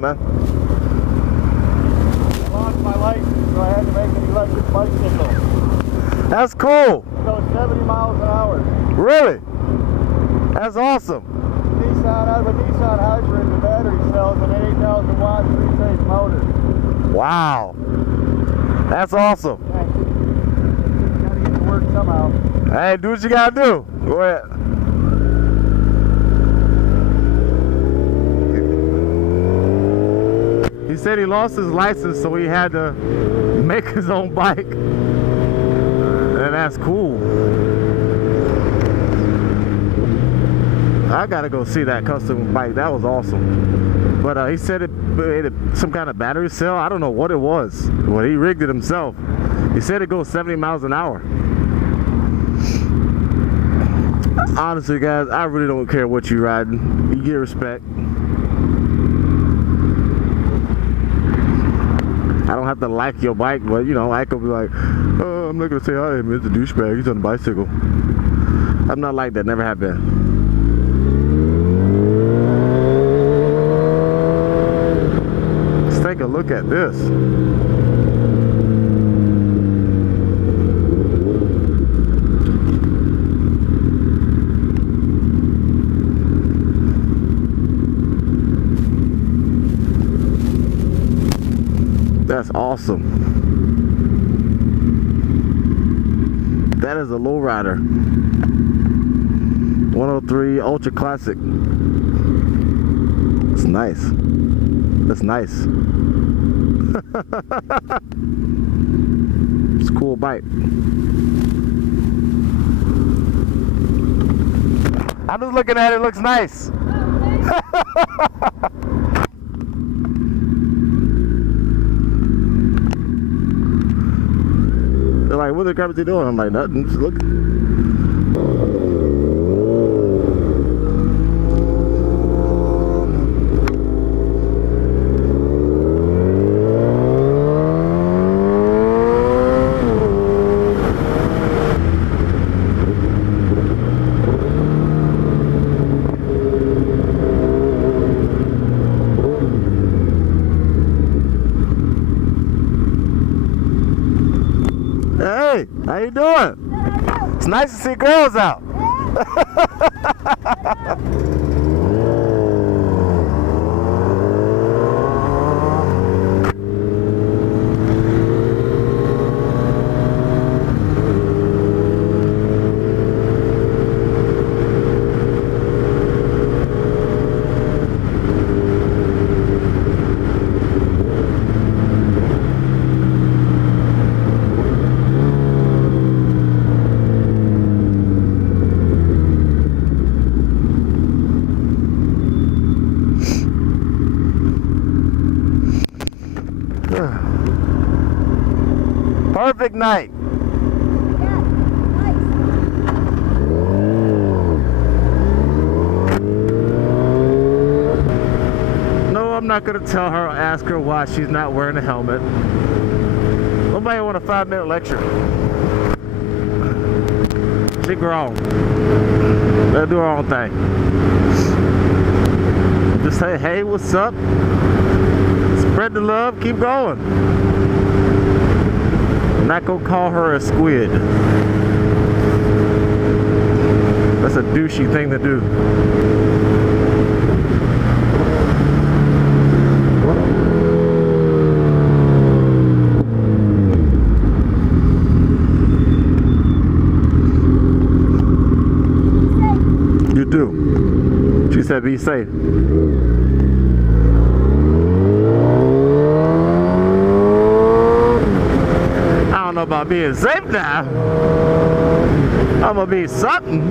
man? I lost my license, so I had to make an electric bicycle. That's cool. It goes 70 miles an hour. Really? That's awesome. Nissan, I have a Nissan Hybrid, the battery cells, and an 8,000 watt three-phase motor. Wow. That's awesome. Thanks. Gotta get to work somehow. Hey, do what you gotta do. Go ahead. He said he lost his license, so he had to make his own bike. And that's cool. I gotta go see that custom bike. That was awesome. But he said it had some kind of battery cell. I don't know what it was. Well, he rigged it himself. He said it goes 70 miles an hour. Honestly, guys, I really don't care what you're riding. You get respect. I don't have to like your bike, but you know, I could be like, oh, I'm not gonna say hi, man, it's a douchebag, he's on a bicycle. I'm not like that, never have been. Let's take a look at this. That's awesome. That is a lowrider. 103 Ultra Classic. It's nice. That's nice. It's a cool bike. I'm just looking at it, it looks nice. They're like, what the crap is he doing? I'm like, nothing, just look. Hey, how you doing? It's nice to see girls out. Perfect night. Yeah, nice. No, I'm not gonna tell her or ask her why she's not wearing a helmet. Nobody want a 5-minute lecture. She grown. Let her do her own thing. Just say, hey, what's up? Spread the love, keep going. I'm not gonna call her a squid. That's a douchey thing to do. You do. She said be safe. I don't know about being safe now. I'm gonna be something.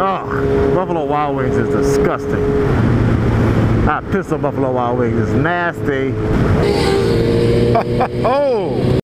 Oh, Buffalo Wild Wings is disgusting. I piss on Buffalo Wild Wings. It's nasty. Oh.